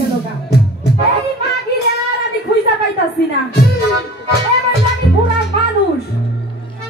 গেল গা এই মাগিরে আর আমি খুঁজা পাইতাছি না এবার আমি পুরা মানুষ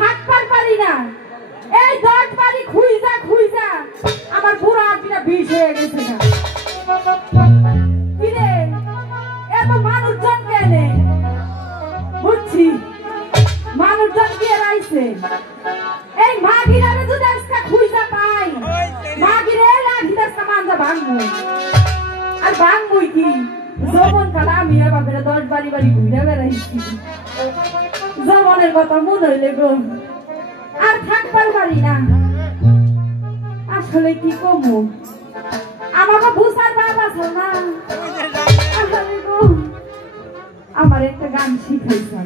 হাঁটবার পারি না এই 10 বাড়ি খুঁজা আমার পুরো আটটা বিষ হয়ে গেছে না কিরে এত মানুষজন কেনে বুঝছি মানুষজন কে রাইছে এই মাগিরারে যদি আজকে খুঁজা পাই মাগিরে লাঠি দাস্তা মানজা ভাঙবো আর ভাঙবই কি যখন কালা আমি এবার 10 বাড়ি ঘুরে বেড়াইছি জমনের কথা মনে হইলে গো আর থাকবার পারি না আসলে কি কমু আমাকে বুঝার বাপ আছে না আসলে গো আমার একটা গান শিখাইছে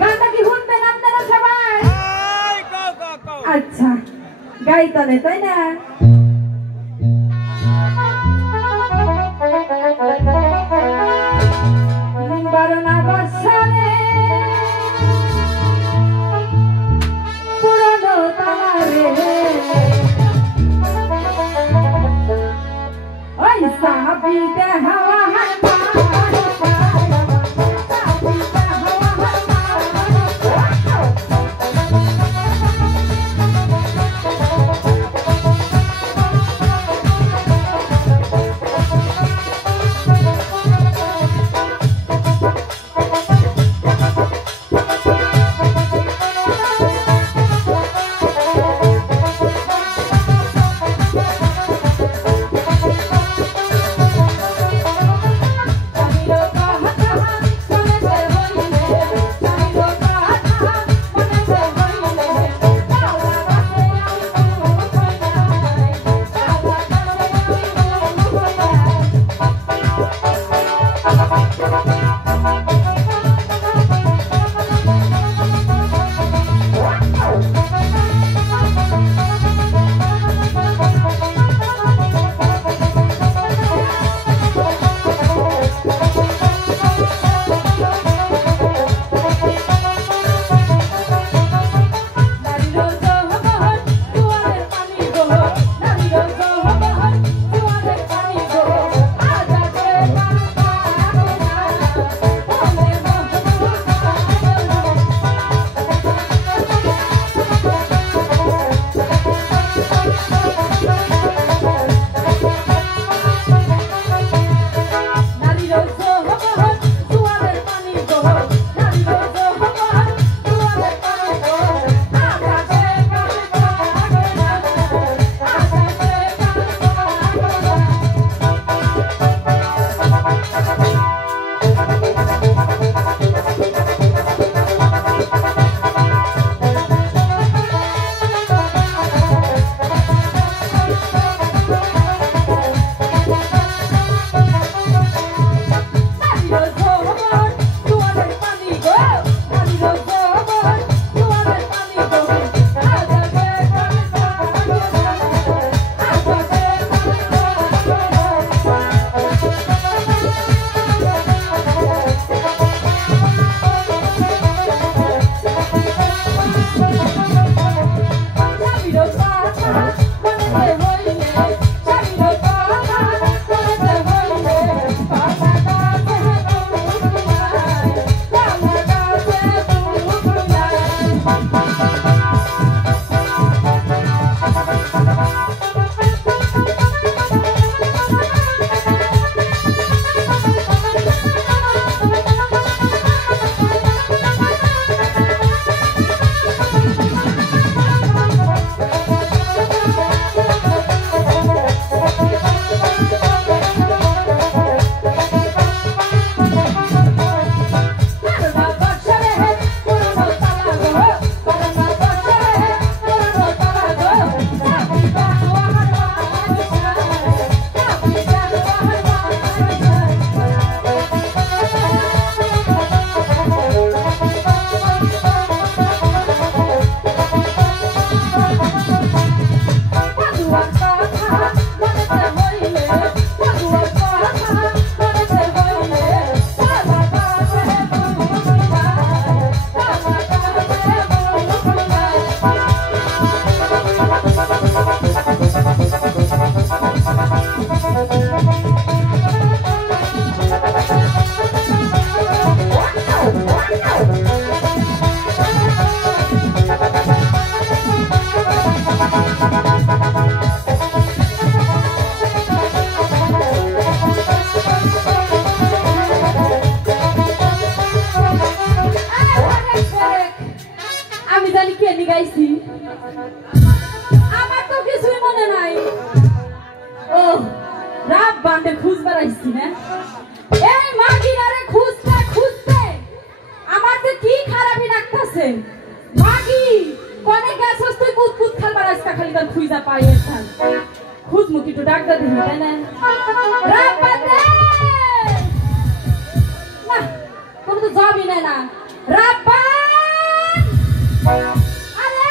গানটা কি শুনবেন আপনারা সবাই আচ্ছা গাইতালে তাই না বারোনা বছরে পুরনো তারে ওই সাহাবিতে হাওয়া বান্দে খুঁজবার আইছি না এই মাগিনারে খুঁজতে খুঁজতে আমার যে কি খারাপই লাগতাছে মাগি কোনে গেছস তুই কুতকুত খালবার আজকা খালি তার খুঁজা পাই এখান খুঁজ মুকি তো ডাক দিই তাই না রাব্বাতে না কোন তো যাবি না না রাব্বান আরে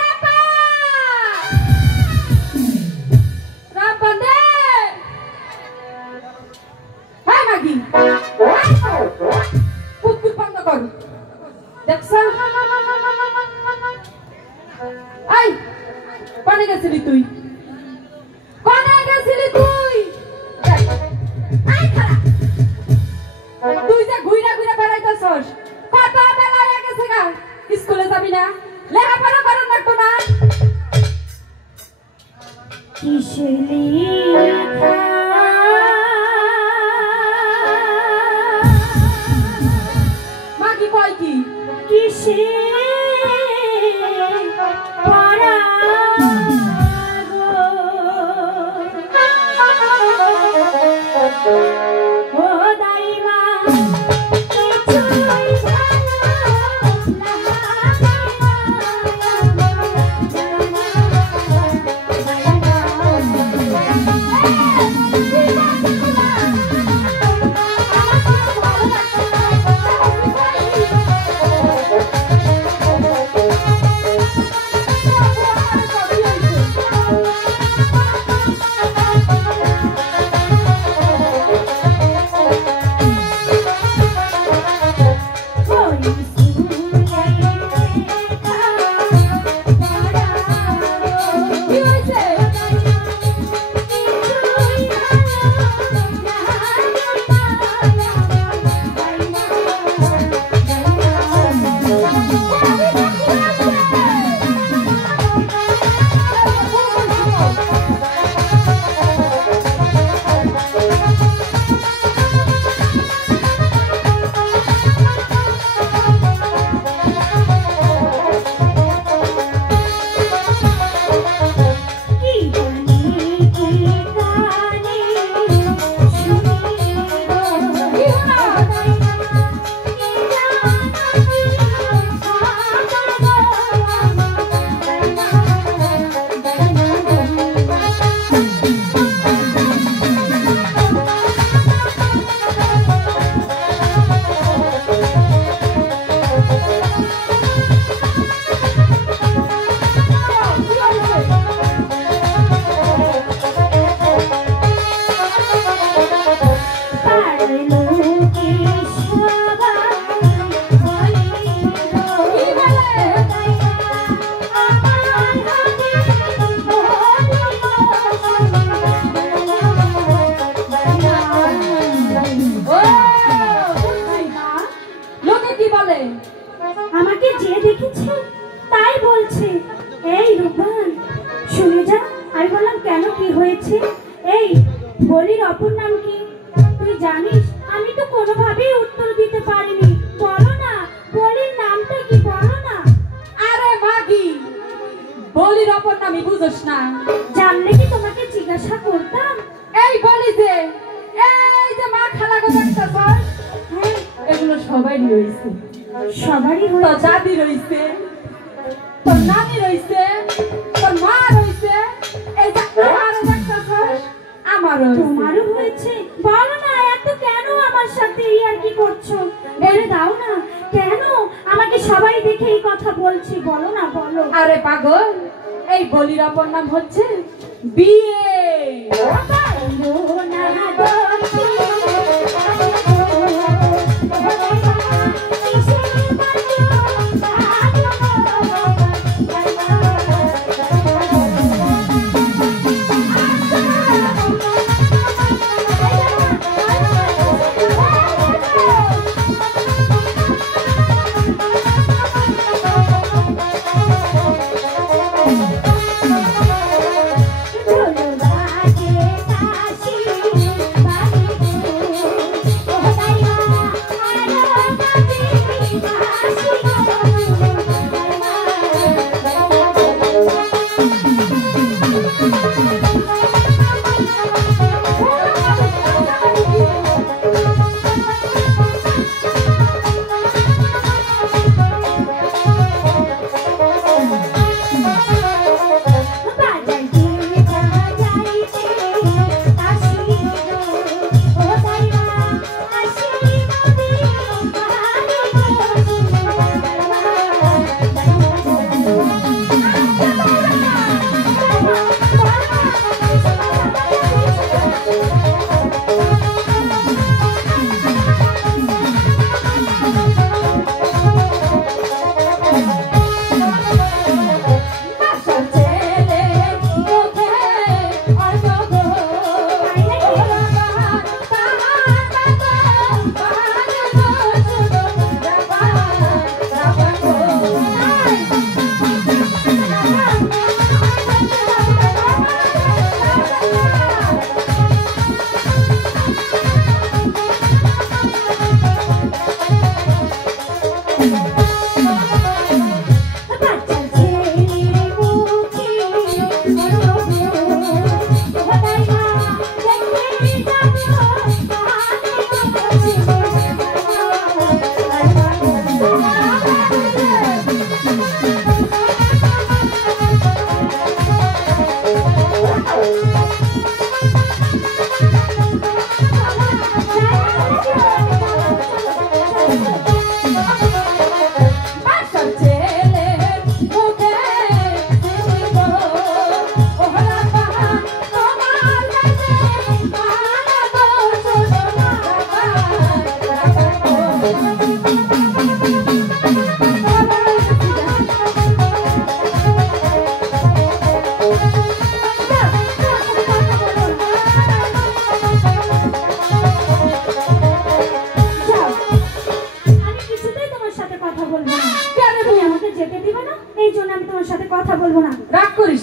রাব্বান রাব্বান দে হ্যাঁ মাগি কুতকুত বন্ধ কর দেখছ আই কোনে গেছিলি তুই কোনে গেছিলি তুই আই খারা তুই যে ঘুইরা ঘুইরা বেড়াইতাছস কত বেলা হয়ে গেছে গা স্কুলে যাবি না লেখাপড়া করার লাগতো না কিসের লেখা মাগি কয় কি কিসের আমাকে যে দেখেছে তাই বলছে এই রূপবান শুনে যা আমি বললাম কেন কি হয়েছে এই বলির অপর নাম কি তুই জানিস আমি তো কোনোভাবেই উত্তর দিতে পারিনি বলো না বলির নামটা কি বলো না আরে মাগি বলির অপর নামই বুঝোস না জানলে কি তোমাকে জিজ্ঞাসা করতাম এই বলি যে এই যে মা খালা গো একটা বল হ্যাঁ এগুলো সবারই রয়েছে সবারই হলো দাদি রয়েছে তোর নানি রয়েছে তোর মা রয়েছে এই যে আমারও দেখতেছস আমারও তোমারও হয়েছে বলো না এত কেন আমার সাথে আর কি করছো বলে দাও না কেন আমাকে সবাই দেখে এই কথা বলছে বলো না বলো আরে পাগল এই বলির অপর নাম হচ্ছে বিয়ে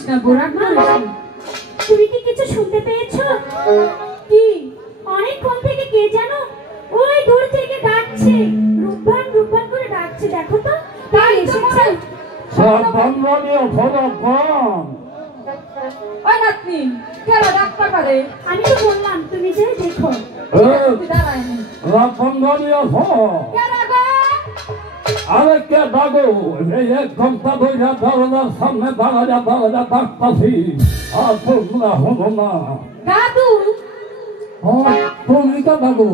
না গোরা করিস। তুমি কি কিছু শুনতে পেয়েছো? কি? অনেকক্ষণ থেকে কে জানো ওই দূর থেকে ডাকছে, রূপবান রূপবান করে ডাকছে। দেখো তো কে এসেছে। ওই নাতনি কেরা ডাকতে পারে? আমি তো বললাম তুমি যে দেখো। আরে কে ডাকো? এক ঘন্টা ধরে দরজার সামনে দাঁড়া ডাকতাছি, আর তোমরা হলো না। দাদু তুমি কে ডাকো?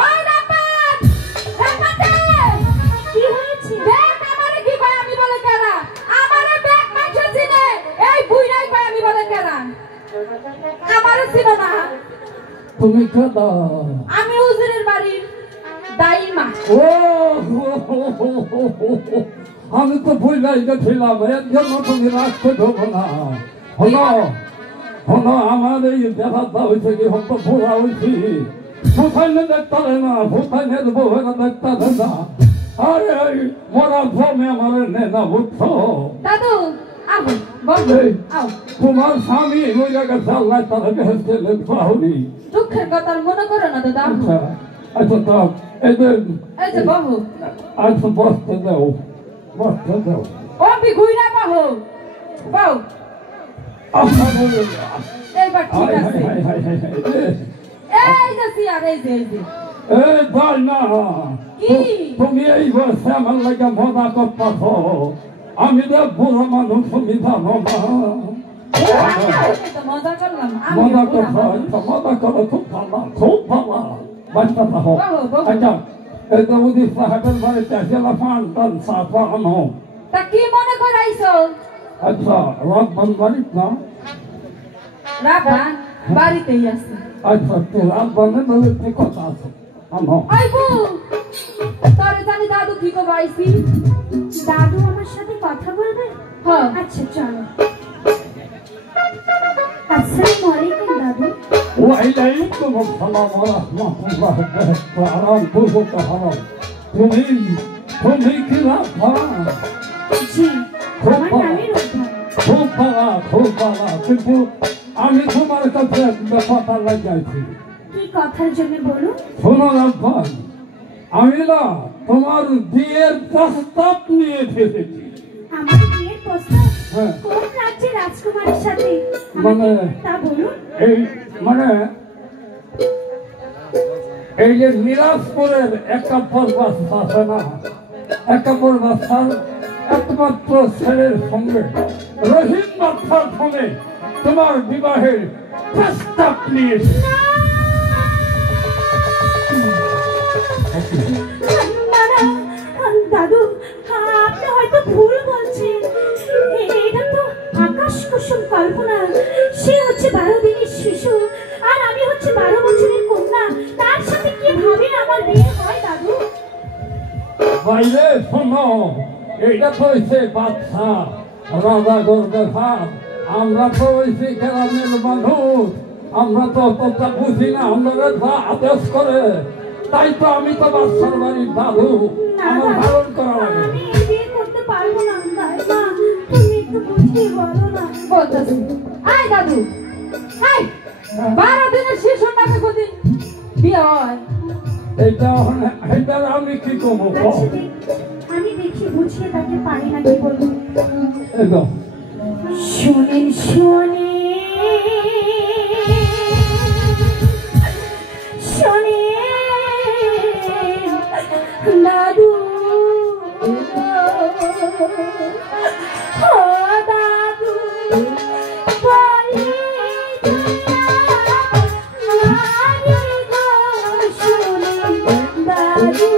ওই রাপাত রাপাতে কি হয়েছে? দেখ আমারে কি কয় আমি বলে কেরা? আমারে ব্যাগ মাইছে চিনে, এই বুইড়াই কয় আমি বলে কেরা? আমারে চিনো না? তুমি কে দাও? আমি হুজুরের বাড়ির দাইমা। ও আমি তো ভুলাই গেছিলাম, এর জন্য তুমি রাখতে দেবো না। হলো হলো আমার এই ব্যাপারটা হয়েছে কি, হয়তো ভোলা হয়েছি, কোথায় দেখতে না, কোথায় নেবো দেখতে না। আরে মরা ফমে আমার নেনা বুঝছো? দাদু আও বলো আও। তোমার স্বামী ওই জায়গায় চাল্লাই তারা বেহেস্তে লেখি। দুঃখের কথা মনে করো না দাদা। আচ্ছা আচ্ছা তো এই যে বাহু আচ্ছা বসতে দাও, বসতে দাও। ও বিঘুইরা বাহু বাউ। এইবার ঠিক আছে। এই যে সিয়ার এই যে এই না তুমি এই বসে আমার লাগে মজা করতেছ। আমি যে বুড়ো মানুষ, তুমি জানো না। মজা করলাম মজা করছো, মজা করো, খুব ভালো, খুব ভালো। বাচ্চাটা হোক। আচ্ছা এই তো উদিত সাহেবের বাড়িতে আসলে পান টান চা পানো। তা কি মনে করাইছো? আচ্ছা রকমান বাড়িত না? রাবান বাড়িতেই আছে। আচ্ছা তো রকমানের বাড়িতে কথা আছে আনো। আইবু তোরে জানি দাদু কি কো বাইছি। দাদু আমার সাথে কথা বলবে? হ্যাঁ আচ্ছা চলো। আসসালামু আলাইকুম দাদু। ওয়ালাইকুম আসসালাম ওয়া রাহমাতুল্লাহি ওয়া বারাকাতুহু। তুমি কি রাখা? জি আমার নামই রূপবান। খুব ভালো, খুব ভালো, কিন্তু আমি তোমার কাছে একটা কথা লাগাইছি। কি কথার জন্য বলুন? শোনো রাখবান, আমি না তোমার বিয়ের প্রস্তাব নিয়ে এসেছি। আমার বিয়ের প্রস্তাব? হ্যাঁ। কোন রাজ্যের রাজকুমারের সাথে? মানে তা বলুন। এই মানে এই যে মিরাজপুরের একটা পর্বাস আছে না, একটা পর্বাসার একমাত্র ছেলের সঙ্গে, রহিম বাচ্চার সঙ্গে তোমার বিবাহের প্রস্তাব নিয়েছি। দাদু আপনি হয়তো ভুল বলছেন। এটা তো আকাশ কুসুম কল্পনা। সে হচ্ছে 12 দিনের শিশু আর আমি হচ্ছে 12 বছরের কন্যা। তার সাথে কিভাবে আমার বিয়ে হয় দাদু? বাইরে শোনো, এইটা তো হয়েছে বাচ্চা রাজা গর্বে ভাত। আমরা তো হয়েছি গ্রামের মানুষ, আমরা তো অতটা বুঝি না। আমরা যা আদেশ করে তাই তো। আমি তো বাচ্চার বাড়ির দাদু, আমার ধারণ করা লাগে। আমি এই বিয়ে করতে পারবো না দাইমা, তুমি একটু বুঝিয়ে বলো না। বলতেছি আই দাদু আই 12 দিনের শিশুর নামে কদিন বিয়ে হয়? এইটা আমি কি করবো? আচ্ছা আমি দেখি বুঝিয়ে তাকে পারি না কি বলবো। একদম শোনেন শোনে শোনে দাদু, ও দাদু বলি শোনে দাদু দাদু।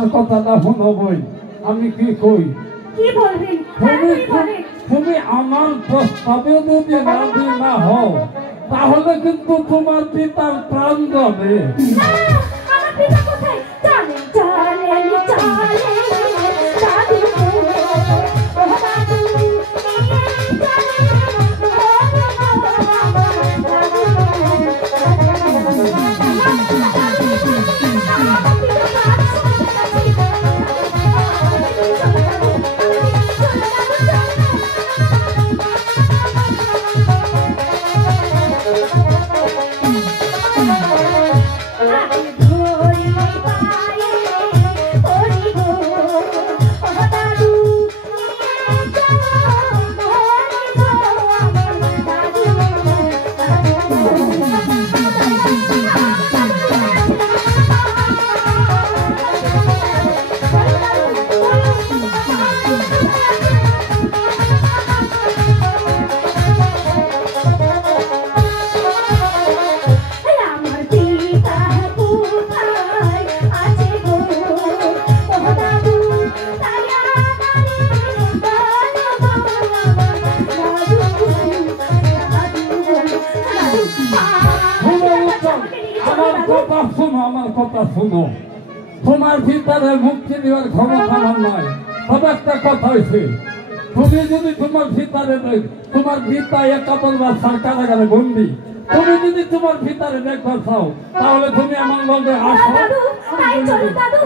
আমার কথাটা শুনো বই, আমি কি কই? কি বলবেন? তুমি তাড়াতাড়ি বলেন। তুমি আমার প্রস্তাবে যদি রাজি না হও, তাহলে কিন্তু তোমার পিতার প্রাণ যাবে। না, আমার পিতা কোথায়? চলেন চলেন চলেন দাদু, ও দাদু আমার কথা শুনো, তোমার ভিতরে মুক্তি দেওয়ার ক্ষমতা আমার নয়। তবে একটা কথা হয়েছে, তুমি যদি তোমার ভিতরে তোমার পিতা একাত্তর বছর কারাগারে বন্দি, তুমি যদি তোমার ভিতরে দেখতে চাও, তাহলে তুমি আমার লগে আসো। দাদু, তাই চলো দাদু,